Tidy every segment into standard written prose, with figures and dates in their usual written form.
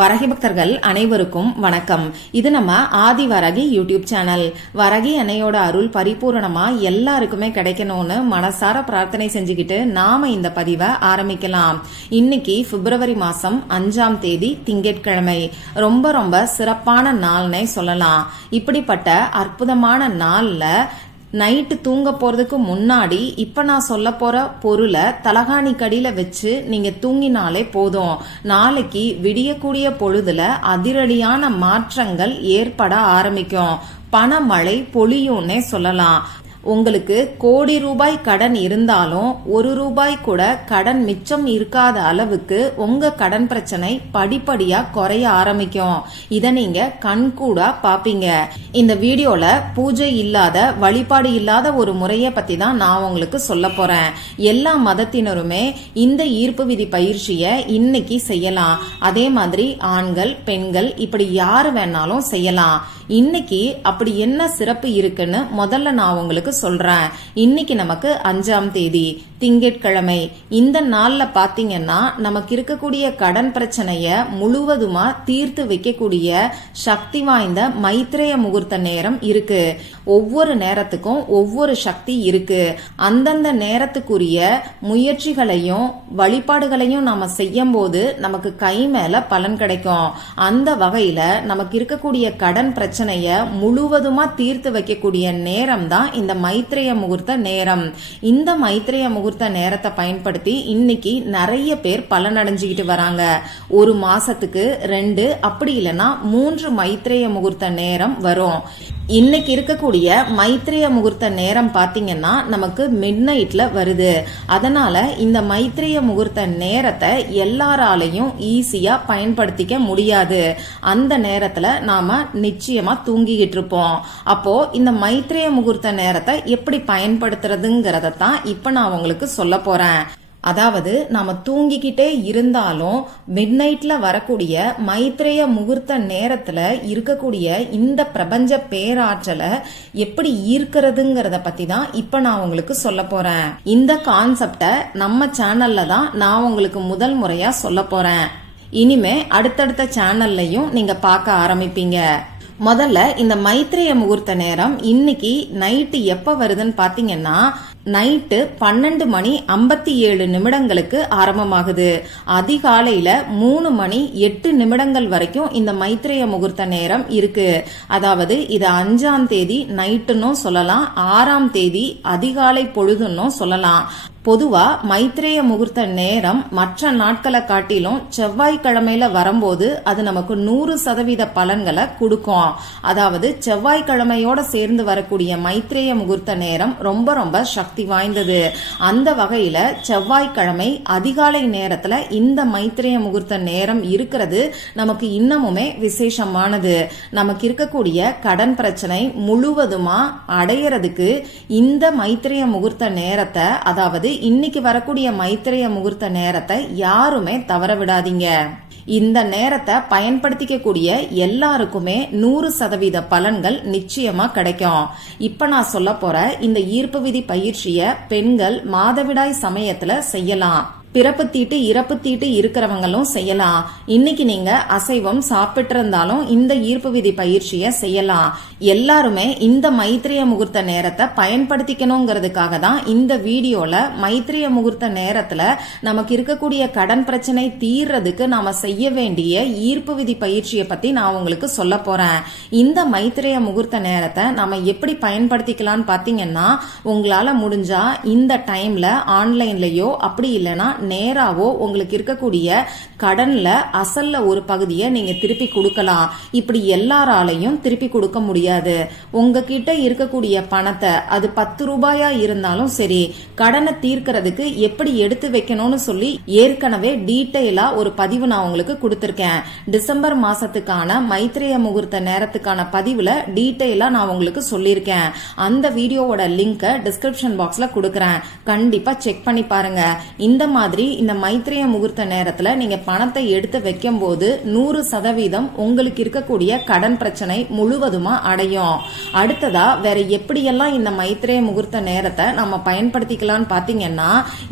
வரகி பக்தர்கள் அனைவருக்கும் வணக்கம். இது நம்ம ஆதி வரகி யூடியூப் சேனல். வரகி அன்னையோட அருள் பரிபூரணமா எல்லாருக்குமே கிடைக்கணும்னு மனசார பிரார்த்தனை செஞ்சுக்கிட்டு நாம இந்த பதிவை ஆரம்பிக்கலாம். இன்னைக்கு பிப்ரவரி மாசம் 5ஆம் தேதி திங்கட்கிழமை. ரொம்ப ரொம்ப சிறப்பான நாள்னே சொல்லலாம். இப்படிப்பட்ட அற்புதமான நாள்ல நைட்டு தூங்க போறதுக்கு முன்னாடி இப்ப நான் சொல்ல போற பொருளை தலகாணி கடியில வச்சு நீங்க தூங்கினாலே போதும். நாளைக்கு விடியக்கூடிய பொழுதுல அதிரடியான மாற்றங்கள் ஏற்பட ஆரம்பிக்கும். பணமழை பொழியும்னே சொல்லலாம். உங்களுக்கு கோடி ரூபாய் கடன் இருந்தாலும் ₹1 கூட கடன் மிச்சம் இருக்காத அளவுக்கு உங்க கடன் பிரச்சனை படிப்படியா குறைய ஆரம்பிக்கும். இத நீங்க கண்கூடா பாப்பீங்க. இந்த வீடியோல பூஜை இல்லாத வழிபாடு இல்லாத ஒரு முறைய பத்தி தான் நான் உங்களுக்கு சொல்ல போறேன். எல்லா மதத்தினருமே இந்த ஈர்ப்பு விதி பயிற்சிய இன்னைக்கு செய்யலாம். அதே மாதிரி ஆண்கள் பெண்கள் இப்படி யாரு வேணாலும் செய்யலாம். இன்னைக்கு அப்படி என்ன சிறப்பு இருக்குன்னு முதல்ல நான் உங்களுக்கு சொல்றேன். இன்னைக்கு நமக்கு 5ஆம் தேதி திங்கட்கிழமை. இந்த நாள்ல பாத்தீங்கன்னா நமக்கு இருக்கக்கூடிய கடன் பிரச்சனைய முழுவதுமா தீர்த்து வைக்கக்கூடிய சக்தி வாய்ந்த மைத்ரேய முகூர்த்த நேரம் இருக்கு. ஒவ்வொரு நேரத்துக்கும் ஒவ்வொரு சக்தி இருக்கு. அந்தந்த நேரத்துக்குரிய முயற்சிகளையும் வழிபாடுகளையும் நாம செய்யும் போது நமக்கு கை மேல பலன் கிடைக்கும். அந்த வகையில நமக்கு இருக்கக்கூடிய கடன் பிரச்சனைய முழுவதுமா தீர்த்து வைக்கக்கூடிய நேரம் தான் இந்த மைத்ரேய முகூர்த்த நேரம். இந்த மைத்ரேய முகூர்த்த நேரத்தை பயன்படுத்தி இன்னைக்கு நிறைய பேர் பலன் அடைஞ்சுக்கிட்டு வராங்க. ஒரு மாசத்துக்கு 2 அப்படி இல்லைன்னா 3 மைத்ரேய முகூர்த்த நேரம் வரும். இன்னைக்கு இருக்கக்கூடிய மைத்ரேய முகூர்த்த நேரம் பாத்தீங்கன்னா நமக்கு மிட் நைட்ல வருது. அதனால இந்த மைத்ரேய முகூர்த்த நேரத்தை எல்லாராலையும் ஈஸியா பயன்படுத்திக்க முடியாது. அந்த நேரத்துல நாம நிச்சயமா தூங்கிக்கிட்டு இருப்போம். அப்போ இந்த மைத்ரேய முகூர்த்த நேரத்தை எப்படி பயன்படுத்துறதுங்கிறத தான் இப்ப நான் உங்களுக்கு சொல்ல போறேன். அதாவது நாம தூங்கிக்கிட்டே இருந்தாலும் மிட் நைட்ல வரக்கூடிய மைத்ரேய முகூர்த்த நேரத்துல இருக்கக்கூடிய இந்த பிரபஞ்ச பேராற்றலை எப்படி ஈர்க்கிறதுங்கிறத பத்தி தான் இப்ப நான் உங்களுக்கு சொல்ல போறேன். இந்த கான்செப்ட நம்ம சேனல்ல தான் நான் உங்களுக்கு முதல் முறையா சொல்ல போறேன். இனிமே அடுத்தடுத்த சேனல்லையும் நீங்க பார்க்க ஆரம்பிப்பீங்க. முதல்ல இந்த மைத்ரேய முகூர்த்த நேரம் இன்னைக்கு நைட்டு எப்ப வருதுன்னு பாத்தீங்கன்னா நைட்டு 12:57 ஆரம்பமாகுது. அதிகாலையில 3:08 வரைக்கும் இந்த மைத்ரேய முகூர்த்த நேரம் இருக்கு. அதாவது இது 5ஆம் தேதி நைட்டுன்னும் சொல்லலாம், 6ஆம் தேதி அதிகாலை பொழுதுன்னும் சொல்லலாம். பொதுவா மைத்ரேய முகூர்த்த நேரம் மற்ற நாட்களை காட்டிலும் செவ்வாய்க்கிழமையில வரும்போது அது நமக்கு 100% பலன்களை கொடுக்கும். அதாவது செவ்வாய்க்கிழமையோட சேர்ந்து வரக்கூடிய மைத்ரேய முகூர்த்த நேரம் ரொம்ப ரொம்ப சக்தி வாய்ந்தது. அந்த வகையில செவ்வாய்க்கிழமை அதிகாலை நேரத்துல இந்த மைத்ரேய முகூர்த்த நேரம் இருக்கிறது நமக்கு இன்னமுமே விசேஷமானது. நமக்கு இருக்கக்கூடிய கடன் பிரச்சனை முழுவதுமா அடையறதுக்கு இந்த மைத்ரேய முகூர்த்த நேரத்தை, அதாவது இன்னைக்கு வரக்கூடிய மைத்ரேய முகூர்த்த நேரத்தை யாருமே தவற விடாதீங்க. இந்த நேரத்தை பயன்படுத்திக்க கூடிய எல்லாருக்குமே 100% பலன்கள் நிச்சயமா கிடைக்கும். இப்ப நான் சொல்ல போற இந்த ஈர்ப்பு விதி பயிற்சிய பெண்கள் மாதவிடாய் சமயத்துல செய்யலாம். பிறப்பு தீட்டு இறப்பு தீட்டு இருக்கிறவங்களும் செய்யலாம். இன்னைக்கு நீங்க அசைவம் சாப்பிட்டு இருந்தாலும் இந்த ஈர்ப்பு விதி பயிற்சிய செய்யலாம். எல்லாருமே இந்த மைத்ரேய முகூர்த்த நேரத்தை பயன்படுத்திக்கணுங்கிறதுக்காக தான் இந்த வீடியோல மைத்ரேய முகூர்த்த நேரத்துல நமக்கு இருக்கக்கூடிய கடன் பிரச்சனை தீர்றதுக்கு நாம செய்ய வேண்டிய ஈர்ப்பு விதி பயிற்சியை பத்தி நான் உங்களுக்கு சொல்ல போறேன். இந்த மைத்ரேய முகூர்த்த நேரத்தை நாம எப்படி பயன்படுத்திக்கலாம்னு பாத்தீங்கன்னா உங்களால முடிஞ்சா இந்த டைம்ல ஆன்லைன்லயோ அப்படி இல்லைன்னா நேராவோ உங்களுக்கு இருக்கக்கூடிய கடன்ல அசல்ல ஒரு பகுதியை நீங்க திருப்பி கொடுக்கலாம். இப்படி எல்லாராலையும் திருப்பி கொடுக்க முடியாது. உங்ககிட்ட இருக்கக்கூடிய பணத்தை அது ₹10 இருந்தாலும் சரி, கடனை தீர்க்கிறதுக்கு எப்படி எடுத்து வைக்கணும்னு சொல்லி ஏற்கனவே டீட்டெயிலா ஒரு பதிவு நான் உங்களுக்கு கொடுத்திருக்கேன். டிசம்பர் மாசத்துக்கான மைத்ரேய முகூர்த்த நேரத்துக்கான பதிவுல டீட்டெயிலா நான் உங்களுக்கு சொல்லியிருக்கேன். அந்த வீடியோவோட லிங்க் டிஸ்கிரிப்ஷன் பாக்ஸ்ல கொடுக்கறேன். கண்டிப்பா செக் பண்ணி பாருங்க. இந்த மாதிரி மாதிரி இந்த மைத்ரேய முகூர்த்த நேரத்துல நீங்க பணத்தை எடுத்து வைக்கும் போது 100% உங்களுக்கு இருக்கக்கூடிய கடன் பிரச்சனை முழுவதுமா அடையும். அடுத்ததா வேற எப்படியெல்லாம் இந்த மைத்ரேய முகூர்த்த நேரத்தை நம்ம பயன்படுத்திக்கலாம்னு பாத்தீங்கன்னா,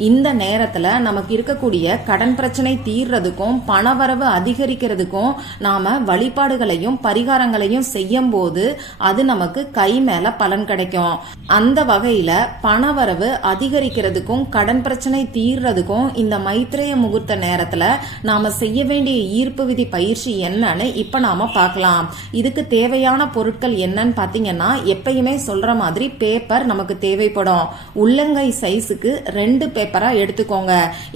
இந்த நேரத்துல நமக்கு இருக்கக்கூடிய கடன் பிரச்சனை தீர்றதுக்கும் பணவரவு அதிகரிக்கிறதுக்கும் நாம வழிபாடுகளையும் பரிகாரங்களையும் செய்யும் போது அது நமக்கு கை மேல பலன் கிடைக்கும். அந்த வகையில பணவரவு அதிகரிக்கிறதுக்கும் கடன் பிரச்சனை தீர்றதுக்கும் இந்த மைத்ரேய முகூர்த்த நேரத்துல நாம செய்ய வேண்டிய ஈர்ப்பு விதி பயிற்சி என்னன்னு இப்ப நாம பார்க்கலாம். இதுக்கு தேவையான பொருட்கள் என்னன்னு பாத்தீங்கன்னா, எப்பயுமே சொல்ற மாதிரி பேப்பர் நமக்கு தேவைப்படும். உள்ளங்கை சைஸுக்கு 2 பேப்பரா எடுத்துக்கோங்க.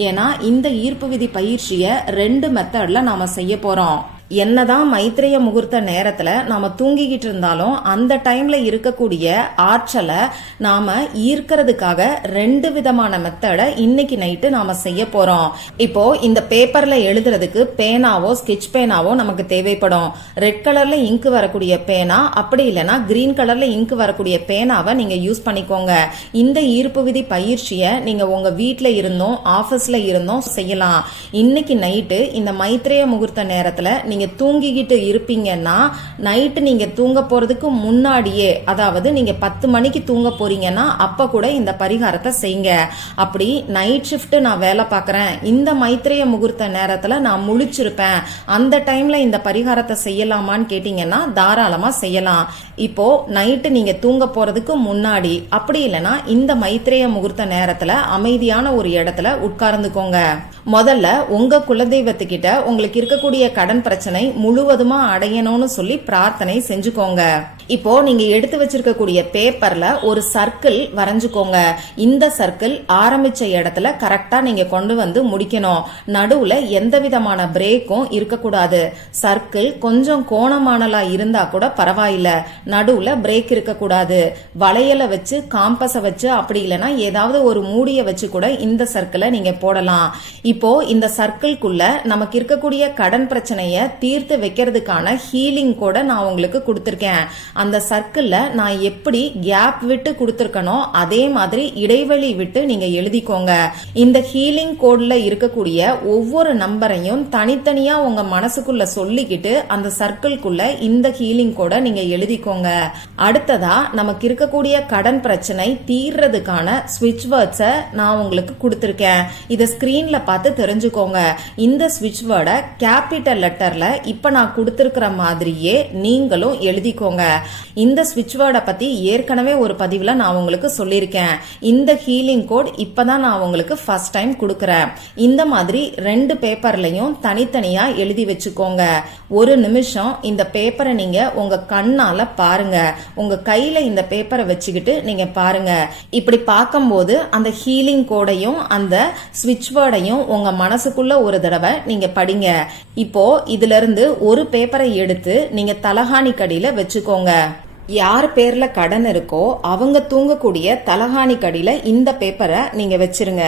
ஏன்னா இந்த ஈர்ப்பு விதி பயிற்சியை 2 மெத்தட்ல நாம செய்ய போறோம். என்னதான் மைத்ரேய முகூர்த்த நேரத்துல நாம தூங்கிக்கிட்டு இருந்தாலும் அந்த டைம்ல இருக்கக்கூடிய ஆற்றலை நாம ஈர்க்கிறதுக்காக 2 விதமான மெத்தடை இன்னைக்கு நைட்டு நாம செய்ய போறோம். இப்போ இந்த பேப்பர்ல எழுதுறதுக்கு பேனாவோ ஸ்கெட்ச் பேனாவோ நமக்கு தேவைப்படும். ரெட் கலர்ல இங்கு வரக்கூடிய பேனா, அப்படி இல்லைன்னா கிரீன் கலர்ல இங்கு வரக்கூடிய பேனாவை நீங்க யூஸ் பண்ணிக்கோங்க. இந்த ஈர்ப்பு விதி பயிற்சியை நீங்க உங்க வீட்டுல இருந்தும் ஆபீஸ்ல இருந்தும் செய்யலாம். இன்னைக்கு நைட்டு இந்த மைத்ரேய முகூர்த்த நேரத்துல நீங்க தூங்கிக்கிட்டு இருப்பீங்கன்னா, நைட்டு நீங்க தூங்க போறதுக்கு முன்னாடியே, அதாவது நீங்க 10 மணிக்கு தூங்க போறீங்கன்னா அப்ப கூட இந்த பரிகாரத்தை செய்யுங்க. அப்படி நைட் ஷிஃப்ட் நான் வேலை பார்க்கறேன், இந்த மைத்ரேய முகூர்த்த நேரத்துல நான் முழிச்சிருப்பேன், அந்த டைம்ல இந்த பரிகாரத்தை செய்யலாமான்னு கேட்டீங்கன்னா தாராளமா செய்யலாம். இப்போ நைட்டு நீங்க தூங்க போறதுக்கு முன்னாடி, அப்படி இல்லைன்னா இந்த மைத்ரேய முகூர்த்த நேரத்துல அமைதியான ஒரு இடத்துல உட்கார்ந்துக்கோங்க. முதல்ல உங்க குலதெய்வத்துக்கிட்ட உங்களுக்கு இருக்கக்கூடிய கடன் பிரச்சனை முழுவதுமா அடையணும்னு சொல்லி பிரார்த்தனை செஞ்சுக்கோங்க. இப்போ நீங்க எடுத்து வச்சிருக்கக்கூடிய பேப்பர்ல ஒரு சர்க்கிள் வரைஞ்சுக்கோங்க. இந்த சர்க்கிள் ஆரம்பிச்ச இடத்துல கரெக்டா நீங்க கொண்டு வந்து முடிக்கணும். நடுவுல எந்த விதமான பிரேக்கும் இருக்கக்கூடாது. சர்க்கிள் கொஞ்சம் கோணமானலா இருந்தா கூட பரவாயில்ல, நடுவுல பிரேக் இருக்கக்கூடாது. வளையல வச்சு காம்பஸ வச்சு அப்படி இல்லைன்னா ஏதாவது ஒரு மூடிய வச்சு கூட இந்த சர்க்கிளை நீங்க போடலாம். இப்போ இந்த சர்க்கிள்குள்ள நமக்கு இருக்கக்கூடிய கடன் பிரச்சனைய தீர்த்து வைக்கிறதுக்கான ஹீலிங் கூட நான் உங்களுக்கு கொடுத்திருக்கேன். அந்த சர்க்கிள்ல நான் எப்படி கேப் விட்டு கொடுத்திருக்கனோ அதே மாதிரி இடைவெளி விட்டு நீங்க எழுதிக்கோங்க. இந்த ஹீலிங் கோட்ல இருக்கக்கூடிய ஒவ்வொரு நம்பரையும் தனித்தனியா உங்க மனசுக்குள்ள சொல்லிக்கிட்டு அந்த சர்க்கிள்குள்ள இந்த ஹீலிங் கோட நீங்க எழுதிக்கோங்க. அடுத்ததா நமக்கு இருக்கக்கூடிய கடன் பிரச்சனை தீர்றதுக்கான ஸ்விட்ச் வேர்ட்ஸை நான் உங்களுக்கு கொடுத்திருக்கேன். இத ஸ்கிரீன்ல பார்த்து தெரிஞ்சுக்கோங்க. இந்த ஸ்விட்ச் வேர்டை கேபிட்டல் லெட்டர்ல இப்ப நான் கொடுத்திருக்கிற மாதிரியே நீங்களும் எழுதிக்கோங்க. இந்த ஸ்விட்ச் வேர்டை பத்தி ஏற்கனவே ஒரு பதிவுல நான் உங்களுக்கு சொல்லியிருக்கேன். இந்த ஹீலிங் கோட் இப்பதான் நான் உங்களுக்கு ஃபர்ஸ்ட் டைம் கொடுக்கறேன். இந்த மாதிரி 2 பேப்பர்லயும் தனித்தனியா எழுதி வச்சுக்கோங்க. ஒரு நிமிஷம் இந்த பேப்பரை நீங்க உங்க கண்ணால பாருங்க. உங்க கையில இந்த பேப்பரை வச்சுக்கிட்டு நீங்க பாருங்க. இப்படி பார்க்கும்போது அந்த ஹீலிங் கோடையும் அந்த ஸ்விட்ச் வேர்டையும் உங்க மனசுக்குள்ள ஒரு தடவை நீங்க படிங்க. இப்போ இதுல இருந்து ஒரு பேப்பரை எடுத்து நீங்க தலகாணி கடியில வச்சுக்கோங்க. யார் பேர்ல கடன் இருக்கோ அவங்க தூங்கக்கூடிய தலகாணி கடியில இந்த பேப்பரை நீங்க வச்சிருங்க.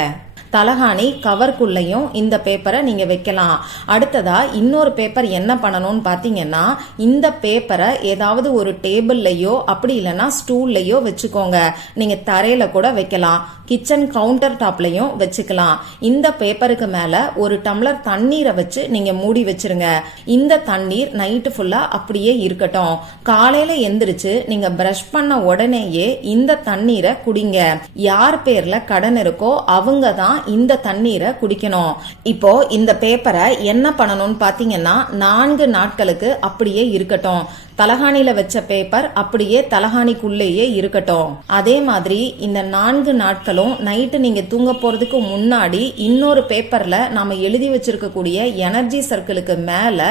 தலகாணி கவர்க்குள்ளையும் இந்த பேப்பரை நீங்க வைக்கலாம். அடுத்ததா இன்னொரு பேப்பர் என்ன பண்ணணும்னு பாத்தீங்கன்னா, இந்த பேப்பரை ஏதாவது ஒரு டேபிள்லயோ அப்படி இல்லைன்னா ஸ்டூல்லையோ வச்சுக்கோங்க. நீங்க தரையில கூட வைக்கலாம், கிச்சன் கவுண்டர் டாப்லயும் வச்சுக்கலாம். இந்த பேப்பருக்கு மேல ஒரு டம்ளர் தண்ணீரை வச்சு நீங்க மூடி வச்சிருங்க. இந்த தண்ணீர் நைட்டு ஃபுல்லா அப்படியே இருக்கட்டும். காலையில எந்திரிச்சு நீங்க பிரஷ் பண்ண உடனேயே இந்த தண்ணீரை குடிங்க. யார் பேர்ல கடன் இருக்கோ அவங்க தான் இந்த தண்ணீரை குடிக்கணும். இப்போ இந்த பேப்பரை என்ன பண்ணணும்னு பாத்தீங்கன்னா, 4 நாட்களுக்கு அப்படியே இருக்கட்டும். தலகாணியில வச்ச பேப்பர் அப்படியே தலகாணிக்குள்ளேயே இருக்கட்டும். அதே மாதிரி இந்த 4 நாட்களும் நைட்டு நீங்க தூங்க போறதுக்கு முன்னாடி இன்னொரு பேப்பர்ல நாம எழுதி வச்சிருக்கக்கூடிய எனர்ஜி சர்க்கிளுக்கு மேல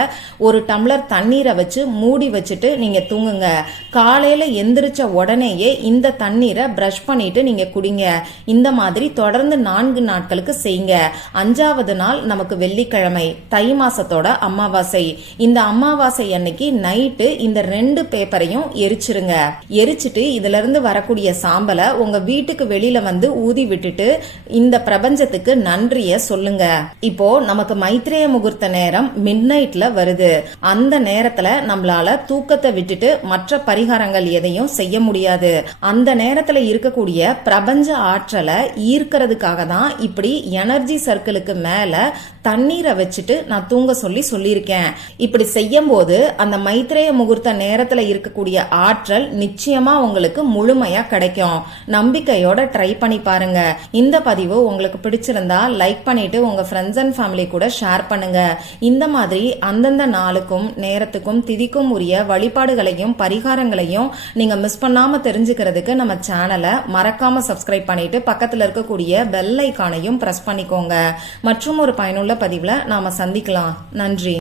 ஒரு டம்ளர் தண்ணீரை வச்சு மூடி வச்சுட்டு நீங்க தூங்குங்க. காலையில எந்திரிச்ச உடனேயே இந்த தண்ணீரை பிரஷ் பண்ணிட்டு நீங்க குடிங்க. இந்த மாதிரி தொடர்ந்து 4 நாட்களுக்கு செய்யுங்க. 5வது நாள் நமக்கு வெள்ளிக்கிழமை, தை மாசத்தோட அமாவாசை. இந்த அமாவாசை அன்னைக்கு நைட்டு இந்த 2 பேப்பரையும் எரிச்சிருங்க. எரிச்சிட்டு இதுல இருந்து வரக்கூடிய சாம்பலை உங்க வீட்டுக்கு வெளியில வந்து ஊதி விட்டுட்டு இந்த பிரபஞ்சத்துக்கு நன்றிய சொல்லுங்க. இப்போ நமக்கு மைத்ரேய முகூர்த்த நேரம் மிட்நைட்ல வருது. அந்த நேரத்துல நம்மளால தூக்கத்தை விட்டுட்டு மற்ற பரிகாரங்கள் எதையும் செய்ய முடியாது. அந்த நேரத்துல இருக்கக்கூடிய பிரபஞ்ச ஆற்றலை ஈர்க்கிறதுக்காக தான் இப்படி எனர்ஜி சர்க்கிளுக்கு மேல தண்ணீரை வச்சுட்டு நான் தூங்க சொல்லியிருக்கேன். இப்படி செய்யும் போது அந்த மைத்ரேய முகூர்த்த நேரத்துல இருக்கக்கூடிய ஆற்றல் நிச்சயமா உங்களுக்கு முழுமையா கிடைக்கும். நம்பிக்கையோட ட்ரை பண்ணி பாருங்க. இந்த பதிவு உங்களுக்கு பிடிச்சிருந்தா லைக் பண்ணிட்டு உங்க ஃப்ரெண்ட்ஸ் அண்ட் ஃபேமிலி கூட ஷேர் பண்ணுங்க. இந்த மாதிரி அந்தந்த நாளுக்கும் நேரத்துக்கும் திதிக்கும் உரிய வழிபாடுகளையும் பரிகாரங்களையும் நீங்க மிஸ் பண்ணாம தெரிஞ்சுக்கிறதுக்கு நம்ம சேனலை மறக்காம சப்ஸ்கிரைப் பண்ணிட்டு பக்கத்துல இருக்கக்கூடிய பெல் ஐகானையும் பிரஸ் பண்ணிக்கோங்க. மற்றும் ஒரு பயனுள்ள பதிவுல நாம சந்திக்கலாம். நன்றி.